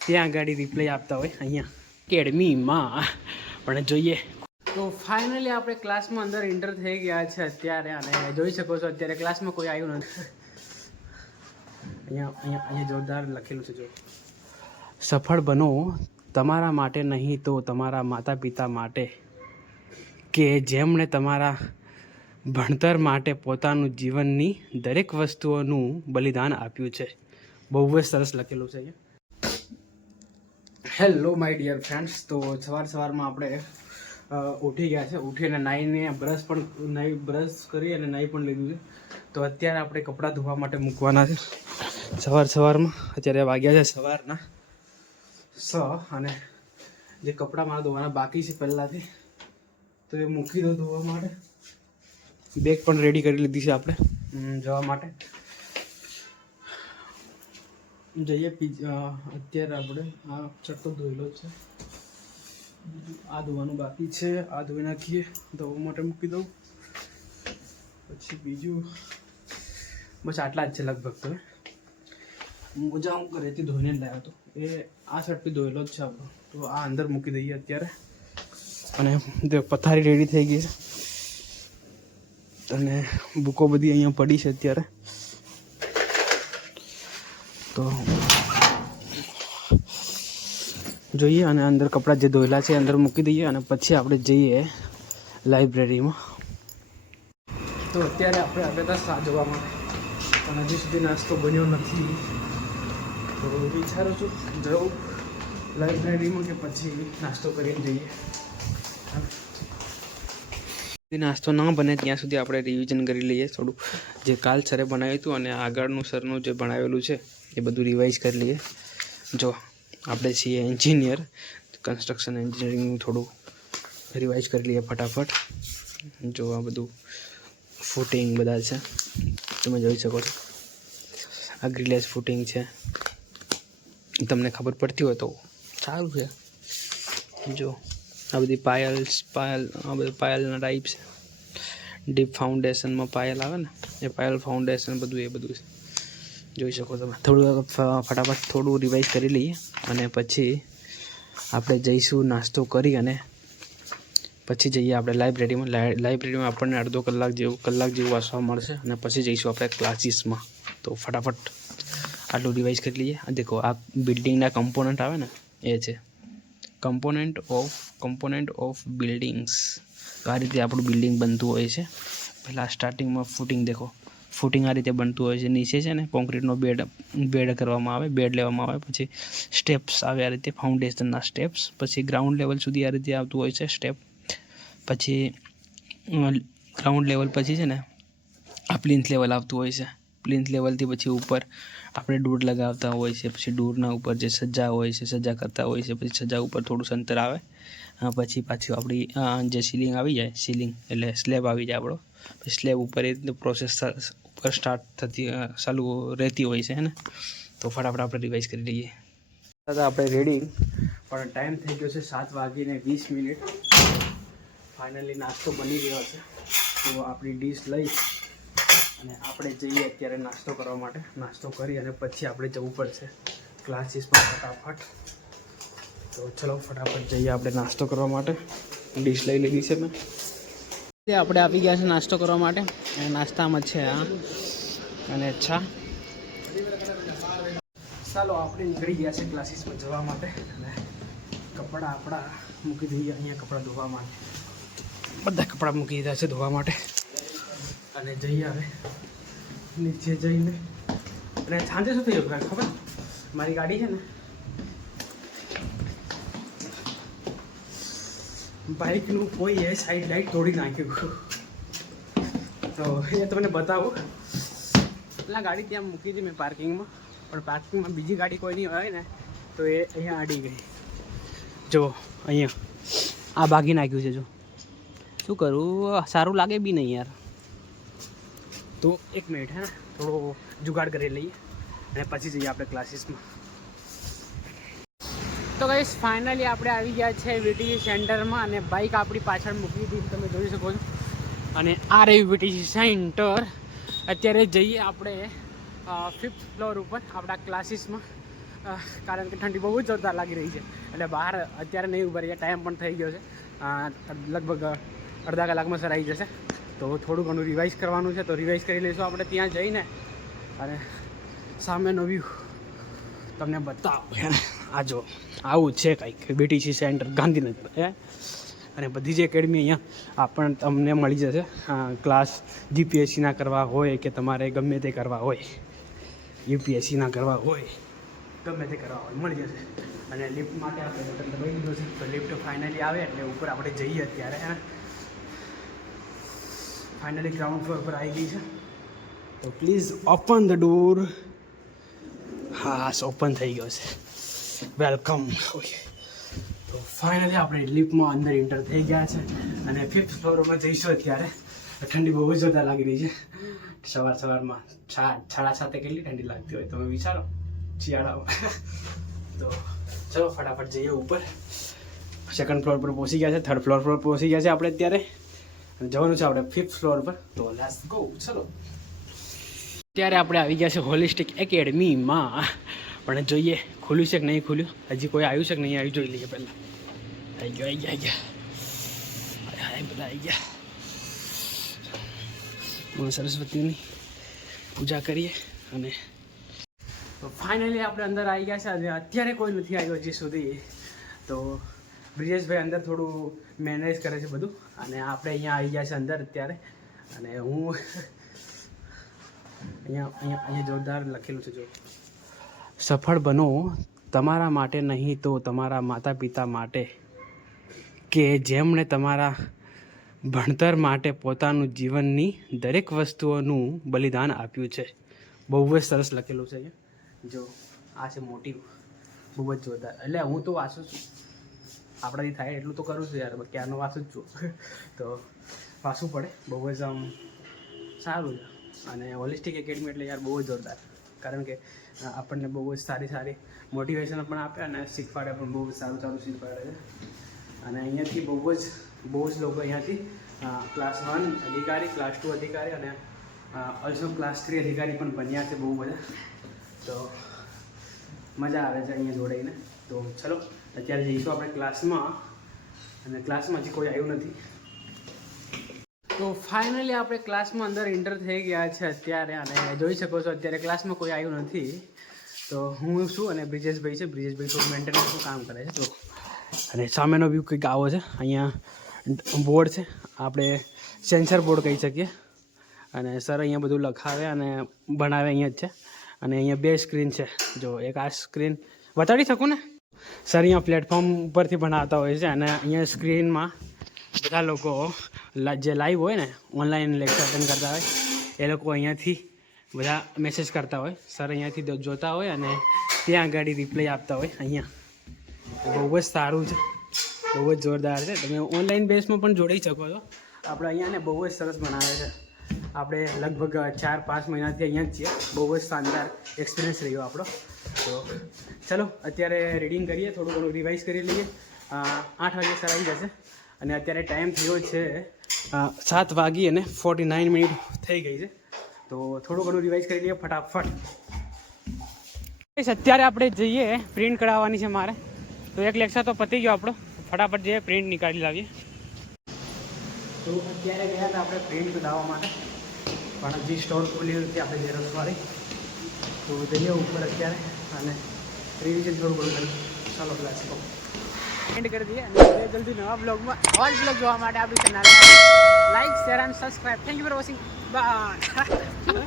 ત્યાં ગાડી રિપ્લાય આપતા હોય અહીંયા એકેડમીમાં પણ જોઈએ. તો ફાઇનલી આપણે ક્લાસમાં અંદર એન્ટર થઈ ગયા છે અત્યારે, અને જોઈ શકો છો અત્યારે ક્લાસમાં કોઈ આવ્યું નથી. અહીંયા જોરદાર લખેલું છે, જો સફળ બનો તમારા માટે નહીં તો તમારા માતા પિતા માટે, કે જેમણે તમારા ભણતર માટે પોતાનું જીવનની દરેક વસ્તુઓનું બલિદાન આપ્યું છે. બહુ જ સરસ લખેલું છે અહીંયા. Hello my dear friends. તો સવારમાં આપણે ઉઠી ગયા છે. ઉઠીને નાહીને બ્રશ કરી અને નાહી પણ લીધું છે. તો અત્યારે આપણે કપડાં ધોવા માટે મૂકવાના છે સવારમાં. અત્યારે વાગ્યા છે સવારના 6, અને જે કપડાં મારા ધોવાના બાકી છે પહેલાંથી, તો એ મૂકી દો ધોવા માટે. બેગ પણ રેડી કરી લીધી છે આપણે જવા માટે. જઈએ અત્યારે આપણે આ ચટ્ટો ધોયેલો છે, આ ધોવાનું બાકી છે, આ ધોઈ નાખીએ, ધોવા માટે મૂકી દઉં. પછી બીજું બસ આટલા જ છે લગભગ. તો મોજા હું ઘરેથી ધોઈને લાવ્યો હતો, એ આ શર્ટ બી ધોયેલો જ છે આપણો. તો આ અંદર મૂકી દઈએ અત્યારે. અને પથારી રેડી થઈ ગઈ છે, અને બુકો બધી અહીંયા પડી છે અત્યારે. તો જોઈએ, અને અંદર કપડાં જે ધોયેલા છે અંદર મૂકી દઈએ, અને પછી આપણે જઈએ લાઇબ્રેરીમાં. તો અત્યારે આપણે આવ્યા હતા શા જોવા માટે, પણ હજી સુધી નાસ્તો બન્યો નથી. તો વિચારું છું જવું લાઇબ્રેરીમાં કે પછી નાસ્તો કરીને જઈએ. નાસ્તો ના બને ત્યાં સુધી આપણે રિવિઝન કરી લઈએ થોડું, જે કાલ સરે બનાવ્યું હતું અને આગળનું સરનું જે ભણાવેલું છે એ બધું રિવાઇઝ કરી લઈએ. જો આપણે છીએ એન્જિનિયર, કન્સ્ટ્રક્શન એન્જિનિયરિંગનું થોડું રિવાઇઝ કરી લઈએ ફટાફટ. જો આ બધું ફૂટિંગ બધા છે, તમે જોઈ શકો છો. આ ગ્રીલેજ ફૂટિંગ છે, તમને ખબર પડતી હોય તો સારું છે. જો આ બધી પાયલ આ બધું પાયલના ટાઈપ છે. ડીપ ફાઉન્ડેશનમાં પાયલ આવે ને, એ પાયલ ફાઉન્ડેશન બધું એ બધું છે, જોઈ શકો તમે. થોડું ફટાફટ થોડું રિવાઇઝ કરી લઈએ, અને પછી આપણે જઈશું નાસ્તો કરી, અને પછી જઈએ આપણે લાઇબ્રેરીમાં આપણને અડધો કલાક જેવું વાંચવા મળશે, અને પછી જઈશું આપણે ક્લાસીસમાં. તો ફટાફટ આટલું રિવાઇઝ કરી લઈએ. આ દેખો, આ બિલ્ડિંગના કમ્પોનન્ટ આવે ને, એ છે કમ્પોનન્ટ ઓફ બિલ્ડિંગ્સ. આ રીતે આપણું બિલ્ડિંગ બનતું હોય છે. પહેલાં સ્ટાર્ટિંગમાં ફૂટિંગ દેખો, ફૂટિંગ આ રીતે બનતું હોય છે. નીચે છે ને કોન્ક્રીટનો બેડ કરવામાં આવે, બેડ લેવામાં આવે. પછી સ્ટેપ્સ આવે આ રીતે, ફાઉન્ડેશનના સ્ટેપ્સ. પછી ગ્રાઉન્ડ લેવલ સુધી આ રીતે આવતું હોય છે સ્ટેપ. પછી ગ્રાઉન્ડ લેવલ પછી છે ને આ પ્લિન્થ લેવલ આવતું હોય છે. પ્લિન્થ લેવલથી પછી ઉપર આપણે ડોર લગાવતા હોય છે. પછી ડોરના ઉપર જે સજા હોય છે, સજા કરતા હોય છે. પછી સજા ઉપર થોડું સંતર આવે. પછી પાછું આપણી જે સીલિંગ આવી જાય, સીલિંગ એટલે સ્લેબ આવી જાય આપણો. પછી સ્લેબ ઉપર એ રીતે પ્રોસેસ ઉપર સ્ટાર્ટ થતી ચાલુ રહેતી હોય છે ને. તો ફટાફટ આપણે રિવાઇઝ કરી લઈએ. દાદા આપણે રેડી, પણ ટાઈમ થઈ ગયો છે 7:20. ફાઇનલી નાસ્તો બની ગયો છે. તો આપણી ડીશ લઈ અને આપણે જઈએ અત્યારે નાસ્તો કરવા માટે. નાસ્તો કરી અને પછી આપણે જવું પડશે ક્લાસીસમાં ફટાફટ. તો ચલો ફટાફટ જઈએ આપણે નાસ્તો કરવા માટે. ડીશ લઈ લીધી છે મેં. આપણે આવી ગયા છે નાસ્તો કરવા માટે, અને નાસ્તામાં છે આ અને ચા. ચાલો આપણે નીકળી ગયા છે ક્લાસીસમાં જવા માટે, અને કપડાં આપણા મૂકી દઈએ અહીંયા. કપડાં ધોવા માટે બધા કપડાં મૂકી દીધા છે ધોવા માટે, અને જઈએ હવે નીચે જઈને. અને સાંજે શું થયું ખબર, મારી ગાડી છે ને બાઇકનું કોઈ એ સાઈડ લાઇટ તોડી નાખ્યું. તો એ તમને બતાવું. પેલા ગાડી ત્યાં મૂકી હતી મેં પાર્કિંગમાં, પણ પાર્કિંગમાં બીજી ગાડી કોઈ નહીં હોય ને, તો એ અહીંયા અડી ગઈ. જો અહીંયા આ ભાગી નાખ્યું છે. જો શું કરું, સારું લાગે બી નહીં યાર. તો એક મિનિટ હે ને, થોડો જુગાડ કરી લઈએ અને પછી જઈએ આપણે ક્લાસીસમાં. તો ગાઈસ ફાઇનલી આપણે આવી ગયા છે વીટીસી સેન્ટરમાં, અને બાઇક આપણી પાછળ મૂકી દીધી તમે જોઈ શકો છો. અને આ રહ્યું વીટીસી સેન્ટર. અત્યારે જઈએ આપણે 5th ફ્લોર ઉપર આપણા ક્લાસીસમાં. કારણ કે ઠંડી બહુ જ જોરદાર લાગી રહી છે. એટલે બહાર અત્યારે નહીં ઊભા રહીએ, ટાઈમ પણ થઈ ગયો છે. લગભગ અડધા કલાકમાં સર આવી જશે. તો થોડું ઘણું રિવાઇઝ કરવાનું છે, તો રિવાઇઝ કરી લઈશું આપણે ત્યાં જઈને. અને સામેનો વ્યૂ તમને બતાવો. આ જો આવું છે કંઈક BTC સેન્ટર ગાંધીનગર. અને બધી જ એકેડમી અહીંયા આપણને તમને મળી જશે. ક્લાસ GPSCના કરવા હોય કે તમારે ગમે તે કરવા હોય, UPSCના કરવા હોય, ગમે તે કરવા હોય મળી જશે. અને લિફ્ટ માટે આપણે બટન દબાવી દીધો છે. તો લિફ્ટ ફાઇનલી આવે એટલે ઉપર આપણે જઈએ. અત્યારે ફાઇનલી ગ્રાઉન્ડ ફ્લોર પર આવી ગઈ છે. તો પ્લીઝ ઓપન ધ ડોર. હા, ઓપન થઈ ગયો છે. વેલકમ. ઓકે, તો ફાઇનલી આપણે લિફ્ટમાં અંદર એન્ટર થઈ ગયા છે અને 5th ફ્લોરમાં જઈશું. અત્યારે ઠંડી બહુ જોરદાર લાગી રહી છે. સવારમાં 7:30 કેટલી ઠંડી લાગતી હોય તમે વિચારો શિયાળામાં. તો ચલો ફટાફટ જઈએ ઉપર. 2nd ફ્લોર પર પહોંચી ગયા છે. 3rd ફ્લોર પર પહોંચી ગયા છે આપણે અત્યારે. જવાનું છે આપણે 5th ફ્લોર પર. તો લેટ્સ ગો. ચલો, અત્યારે આપણે આવી ગયા છે હોલિસ્ટિક એકેડમીમાં. પણ જોઈએ ખુલ્યું છે કે નહીં ખુલ્યું, હજી કોઈ આવ્યું છે કે નહીં આવ્યું, જોઈ લઈએ પહેલાં. આવી ગયા બધા આવી ગયા. સરસ્વતીની પૂજા કરીએ. અને ફાઇનલી આપણે અંદર આવી ગયા છે. અને અત્યારે કોઈ નથી આવ્યું હજી સુધી. તો બ્રિજેશભાઈ અંદર થોડું મેનેજ કરે છે બધું. અને આપણે અહીંયા આવી ગયા છે અંદર અત્યારે. અને હું અહીંયા જોરદાર લખેલું છે જો, સફળ બનો તમારા માટે નહીં તો તમારા માતા પિતા માટે, કે જેમણે તમારા ભણતર માટે પોતાનું જીવનની દરેક વસ્તુઓનું બલિદાન આપ્યું છે. બહુ જ સરસ લખેલું છે અહીંયા. જો આ છે મોટિવ, બહુ જ જોરદાર. એટલે હું તો વાંચું છું, આપણાથી થાય એટલું તો કરું છું યાર, ક્યારનો વાંચું જ છું. તો વાંચવું પડે. બહુ જ સારું છે. અને હોલિસ્ટિક એકેડમી એટલે યાર બહુ જ જોરદાર. કારણ કે આપણને બહુ જ સારી મોટિવેશન પણ આપે અને શીખવાડે પણ. બહુ જ સારું શીખવાડે છે. અને અહીંયાથી બહુ જ લોકો અહીંયાથી ક્લાસ 1 અધિકારી, ક્લાસ 2 અધિકારી અને ઓલ્સો ક્લાસ 3 અધિકારી પણ બન્યા છે બહુ બધા. તો મજા આવે છે અહીંયા જોડાઈને. તો ચલો અત્યારે જઈશું આપણે ક્લાસમાં. અને ક્લાસમાં હજી કોઈ આવ્યું નથી. તો ફાઇનલી આપણે ક્લાસમાં અંદર એન્ટર થઈ ગયા છે અત્યારે. અને જોઈ શકો છો અત્યારે ક્લાસમાં કોઈ આવ્યું નથી. તો હું છું અને બ્રિજેશભાઈ છે. બ્રિજેશભાઈ થોડું મેન્ટેનન્સનું કામ કરે છે. તો અને સામેનો વ્યૂ કંઈક આવો છે. અહીંયા બોર્ડ છે, આપણે સેન્સર બોર્ડ કહી શકીએ. અને સર અહીંયા બધું લખાવે અને ભણાવે અહીંયા જ છે. અને અહીંયા 2 સ્ક્રીન છે. જો એક આ સ્ક્રીન બતાડી શકું ને. સર અહીંયા પ્લેટફોર્મ ઉપરથી ભણાવતા હોય છે. અને અહીંયા સ્ક્રીનમાં બધા લોકો જે લાઈવ હોય ને, ઓનલાઈન લેક્ચર અટેન્ડ કરતા હોય, એ લોકો અહીંયાથી બધા મેસેજ કરતા હોય. સર અહીંયાથી જોતા હોય અને ત્યાં આગળ રિપ્લાય આપતા હોય. અહીંયા બહુ જ સારું છે, બહુ જ જોરદાર છે. તમે ઓનલાઈન બેઝમાં પણ જોડાઈ શકો છો. આપણે અહીંયા ને બહુ જ સરસ બનાવે છે. આપણે લગભગ 4-5 મહિનાથી અહીંયા જ છીએ. બહુ જ શાનદાર એક્સપિરિયન્સ રહ્યો આપણો. તો ચલો અત્યારે રીડિંગ કરીએ, થોડું ઘણું રિવાઇઝ કરી લઈએ. 8 વાગે સર આવી જશે. અને અત્યારે ટાઈમ થયો છે 7:49 થઈ ગઈ છે. તો થોડું ઘણું રિવાઇઝ કરી લઈએ ફટાફટ. અત્યારે આપણે જઈએ, પ્રિન્ટ કરાવવાની છે મારે. તો એક લેક્ચર તો પતી ગયો આપણો. ફટાફટ જઈએ પ્રિન્ટ નીકાળી લાવીએ. તો અત્યારે ગયા હતા આપણે પ્રિન્ટ કઢાવવા માટે, પણ હજી સ્ટોર ખોલી હતી આપણે ઝેરોક્સવાળી. તો જઈએ ઉપર અત્યારે અને રિવિઝન થોડું ઘણું કરીએ. ચાલો ક્લાસ એન્ડ કરી દઈએ. અને જલ્દી નવા બ્લોગમાં આવા જ બ્લોગ જોવા માટે આપણી ચેનલ લાઈક, શેર અને subscribe. Thank you for watching. By.